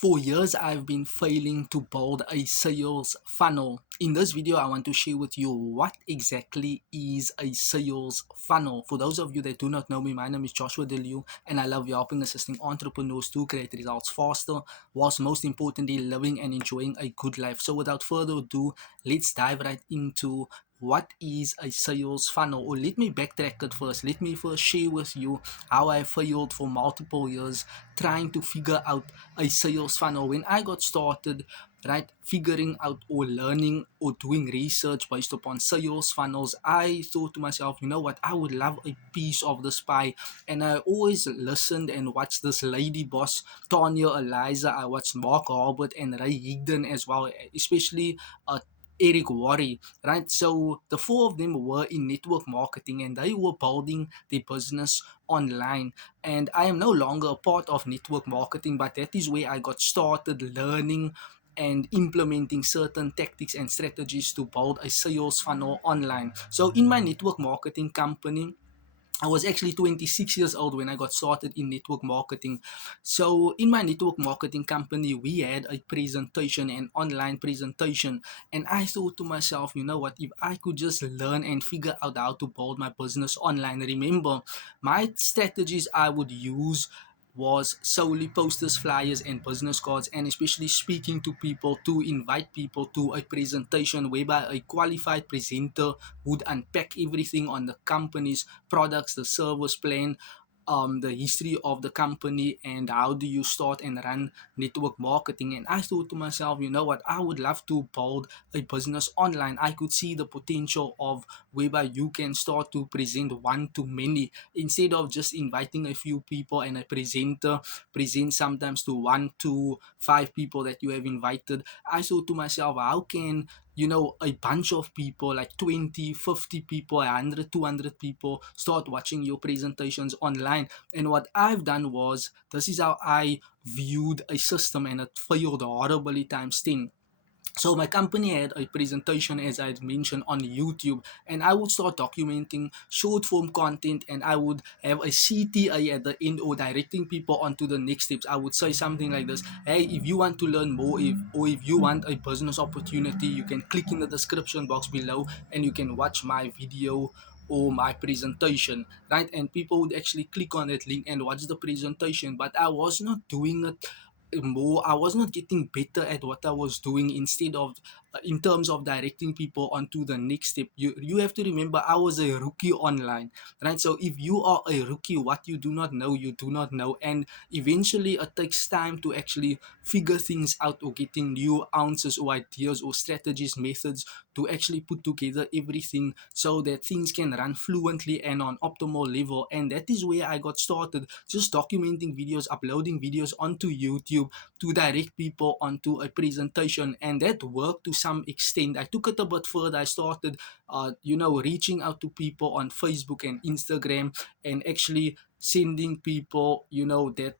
For years, I've been failing to build a sales funnel. In this video, I want to share with you what exactly is a sales funnel. For those of you that do not know me, my name is Joshua Deliu, and I love helping assisting entrepreneurs to create results faster, whilst most importantly, living and enjoying a good life. So, without further ado, let's dive right into what is a sales funnel. Or let me backtrack it first. Let me first share with you how I failed for multiple years trying to figure out a sales funnel. When I got started, right, figuring out or learning or doing research based upon sales funnels, I thought to myself, you know what, I would love a piece of this pie. And I always listened and watched this lady boss, Tanya Eliza. I watched Mark Harbert and Ray Higdon as well, especially Eric Worre, right? So the four of them were in network marketing and they were building their business online. And I am no longer a part of network marketing, but that is where I got started learning and implementing certain tactics and strategies to build a sales funnel online. So in my network marketing company, I was actually 26 years old when I got started in network marketing. So, in my network marketing company, we had a presentation, an online presentation. And I thought to myself, you know what, if I could just learn and figure out how to build my business online. Remember, my strategies I would use was solely posters, flyers, and business cards, and especially speaking to people to invite people to a presentation whereby a qualified presenter would unpack everything on the company's products, the service plan, the history of the company, and how do you start and run network marketing. And I thought to myself, you know what, I would love to build a business online. I could see the potential of whereby you can start to present one to many instead of just inviting a few people and a presenter present sometimes to 1 to 5 people that you have invited. I thought to myself, how can a bunch of people like 20, 50 people, 100, 200 people start watching your presentations online? And what I've done was, this is how I viewed a system, and it failed horribly times 10. So my company had a presentation, as I mentioned, on YouTube, and I would start documenting short form content, and I would have a CTA at the end, or directing people onto the next steps. I would say something like this: hey, if you want to learn more, if you want a business opportunity, you can click in the description box below and you can watch my video or my presentation, right? And people would actually click on that link and watch the presentation. But I was not doing it more. I was not getting better at what I was doing. Instead of in terms of directing people onto the next step, you have to remember, I was a rookie online, right? So if you are a rookie, what you do not know, you do not know. And eventually it takes time to actually figure things out, or getting new answers or ideas or strategies, methods to actually put together everything so that things can run fluently and on optimal level. And that is where I got started, just documenting videos, uploading videos onto YouTube to direct people onto a presentation. And that worked to some extent. I took it a bit further. I started reaching out to people on Facebook and Instagram, and actually sending people that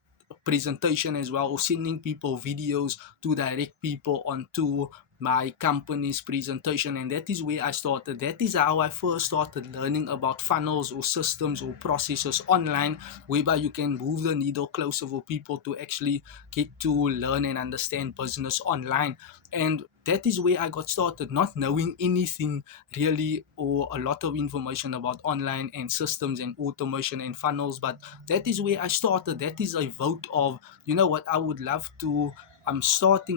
presentation as well, or sending people videos to direct people onto my company's presentation. And that is where I started. That is how I first started learning about funnels or systems or processes online, whereby you can move the needle closer for people to actually get to learn and understand business online. And that is where I got started, not knowing anything really, or a lot of information about online and systems and automation and funnels. But that is where I started. That is a vote of, you know what, I would love to. I'm sucking,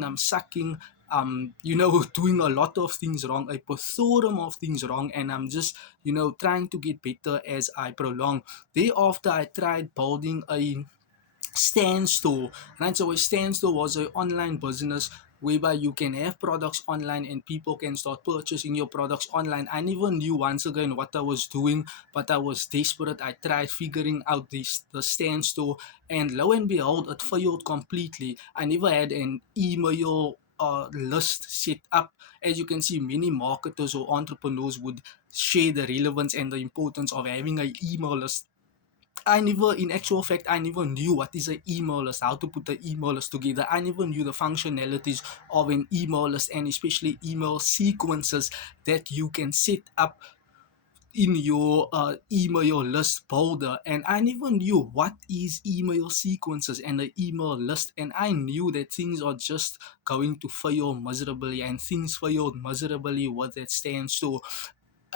doing a lot of things wrong, a plethora of things wrong, and I'm just, trying to get better as I prolong. Thereafter, I tried building a stand store, right? So a stand store was an online business whereby you can have products online and people can start purchasing your products online. I never knew, once again, what I was doing, but I was desperate. I tried figuring out the stand store, and lo and behold, it failed completely. I never had an email list set up. As you can see, many marketers or entrepreneurs would share the relevance and the importance of having an email list. I never, in actual fact, I never knew what is an email list, how to put the email list together. I never knew the functionalities of an email list, and especially email sequences that you can set up in your email list folder, and I never knew what is email sequences and the email list, and I knew that things are just going to fail miserably, and things failed miserably what that stands for.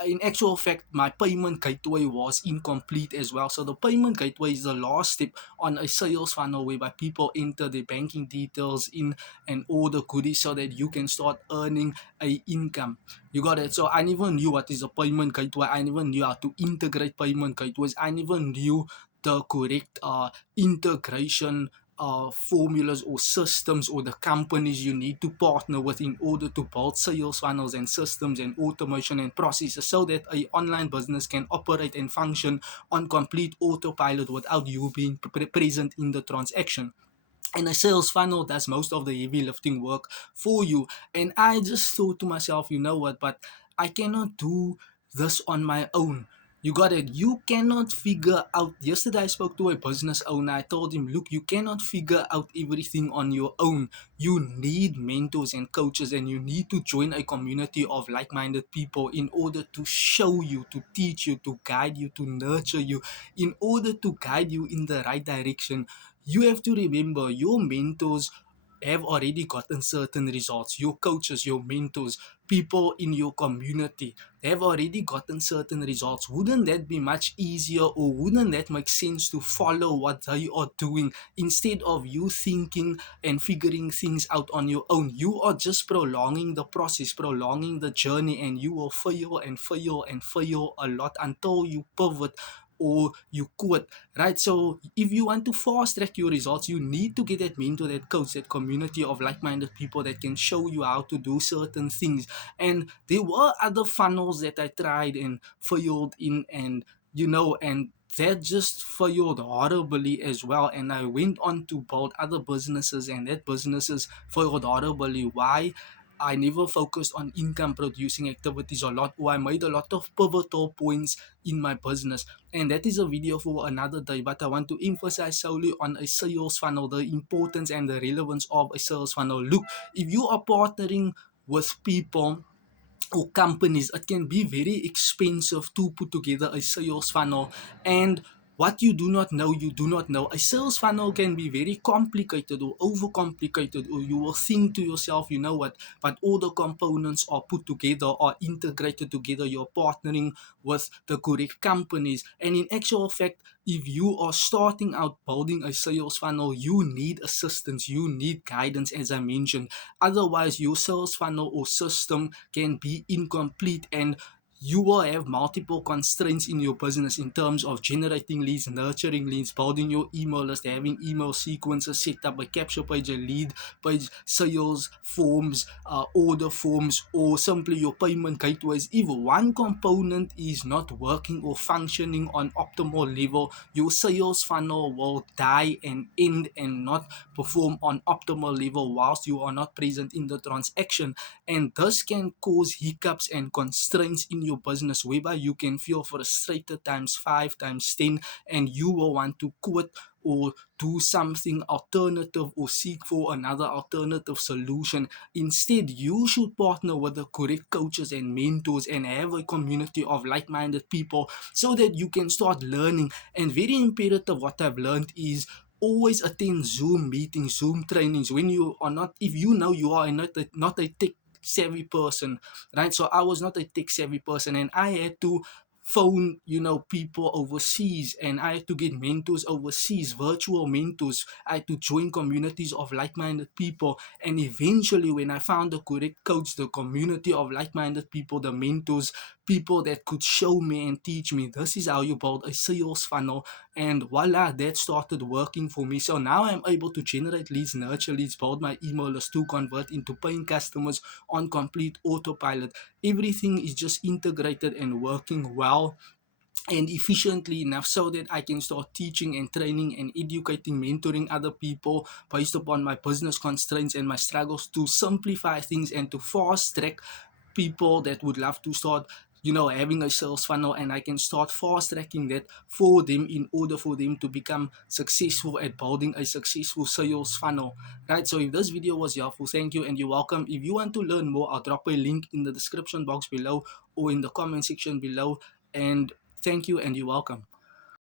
In actual fact, my payment gateway was incomplete as well. So the payment gateway is the last step on a sales funnel whereby people enter their banking details in and all the goodies so that you can start earning a income. You got it. So I never knew what is a payment gateway. I never knew how to integrate payment gateways. I never knew the correct integration formulas or systems or the companies you need to partner with in order to build sales funnels and systems and automation and processes so that a online business can operate and function on complete autopilot without you being present in the transaction. And a sales funnel does most of the heavy lifting work for you. And I just thought to myself, you know what, but I cannot do this on my own. You got it. You cannot figure out. Yesterday, I spoke to a business owner. I told him, look, you cannot figure out everything on your own. You need mentors and coaches, and you need to join a community of like minded people in order to show you, to teach you, to guide you, to nurture you, in order to guide you in the right direction. You have to remember your mentors have already gotten certain results. Your coaches, your mentors, people in your community have already gotten certain results. Wouldn't that be much easier, or wouldn't that make sense to follow what they are doing instead of you thinking and figuring things out on your own? You are just prolonging the process, prolonging the journey, and you will fail and fail and fail a lot until you pivot or you quit, right? So if you want to fast track your results, you need to get that mentor, that coach, that community of like-minded people that can show you how to do certain things. And there were other funnels that I tried and failed in, and and that just failed horribly as well. And I went on to build other businesses, and that businesses failed horribly. Why? I never focused on income producing activities a lot, or I made a lot of pivotal points in my business. And that is a video for another day, but I want to emphasize solely on a sales funnel, the importance and the relevance of a sales funnel. Look, if you are partnering with people or companies, it can be very expensive to put together a sales funnel. And what you do not know, you do not know. A sales funnel can be very complicated or overcomplicated, or you will think to yourself, you know what, but all the components are put together, are integrated together. You're partnering with the correct companies. And in actual fact, if you are starting out building a sales funnel, you need assistance, you need guidance, as I mentioned. Otherwise, your sales funnel or system can be incomplete, and you will have multiple constraints in your business in terms of generating leads, nurturing leads, building your email list, having email sequences set up, a capture page, a lead page, sales forms, order forms, or simply your payment gateways. If one component is not working or functioning on optimal level, your sales funnel will die and end and not perform on optimal level whilst you are not present in the transaction. And this can cause hiccups and constraints in your business, whereby you can feel frustrated times 5 times 10, and you will want to quit or do something alternative or seek for another alternative solution. Instead, you should partner with the correct coaches and mentors and have a community of like-minded people so that you can start learning. And very imperative, what I've learned is always attend Zoom meetings, Zoom trainings when you are not, if you know you are not a tech savvy person, right? So I was not a tech savvy person, and I had to phone people overseas, and I had to get mentors overseas, virtual mentors. I had to join communities of like-minded people, and eventually when I found the correct coach, the community of like-minded people, the mentors, people that could show me and teach me, this is how you build a sales funnel. And voila, that started working for me. So now I'm able to generate leads, nurture leads, build my email list to convert into paying customers on complete autopilot. Everything is just integrated and working well and efficiently enough so that I can start teaching and training and educating, mentoring other people based upon my business constraints and my struggles, to simplify things and to fast track people that would love to start having a sales funnel, and I can start fast tracking that for them in order for them to become successful at building a successful sales funnel, right? So if this video was helpful, thank you and you're welcome. If you want to learn more, I'll drop a link in the description box below or in the comment section below. And thank you, and you're welcome.